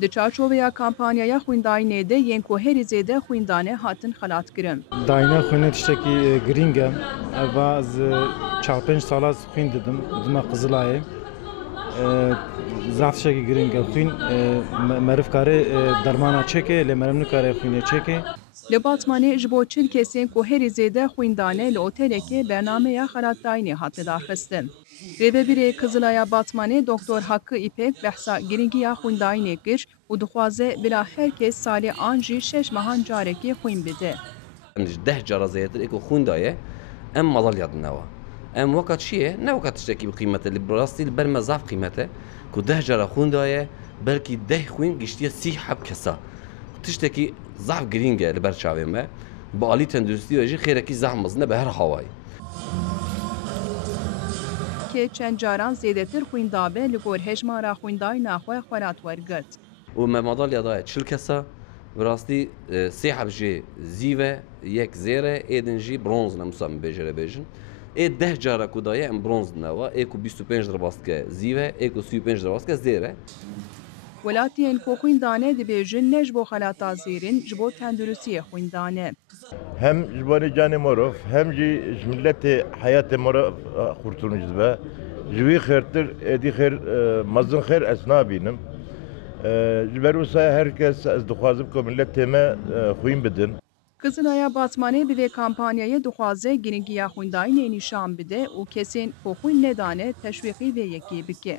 Di çarçoveya kampanyaya xwendayînê de yên ku herî zêde xwendane hatin xelatkirin. Dayna xwînê tiştekî girîng e. Eva ez 4-5 sala xwîn didim dima Qizilayê. Zaf tiştekî girîng e. Xwîn meriv kare dermana çeke, lê meriv nikare xwînê çeke. Li Batmanê ji bo çil kesên ku herî zêde xwendane li otelekê bernameya xelatdayînê hat lidarxistin. Rêvebirê Qizilaya Batmanê Doktor Hakkı İpek behsa giringiya xwendayînê kir û dixwaze bila herkes salê an jî 6 mehan carekê xwîn bide. ده جارة زيتر إيكو خون داية أم مظل يد نوا أم وقت شيء نه وقت تشتكي بقيمته اللي براستي البر مزاف قيمته كو ده جارة خون داية بلكي ده خوين قشتيه سي حب كسا تشتكي ضعف جرينجا البر شعبي ما بقالي تندرستي ويجي خيركي زعم مزنة بهر هواي Ke çend caran zêdetir xwîndabe li gor hejmara xwendayîna xwe xwelat wergirt. وما مظل يداية تشل كسا براستي سي حب جي زيفة يك زيرة إيدن جي برونز نمسام بيجري بيجن إيه ده جارة كوداية ام برونز نوا إيكو 25 درباستكا زيفة إيكو 35 درباستكا زيرة Welatiyên ku xwendane dibêjin ne ji bo xelata zêrîn ji bo tenduristiyê xwendane. Hem jibani canê morov, hem jî ji milletê hayatê morov xurtûn be. Ji wî xêrtir, êdî xêr, mezin xêr ez nabînim. Ji ber wisa herkes ez dixwazim ku milletê me xwîn bidin. Qizilaya Batmanê bi vê kampanyayê dixwaze giringiya xwendayînê nîşan bide û kesên ku xwîn nedane teşwîqî vê yekê bike.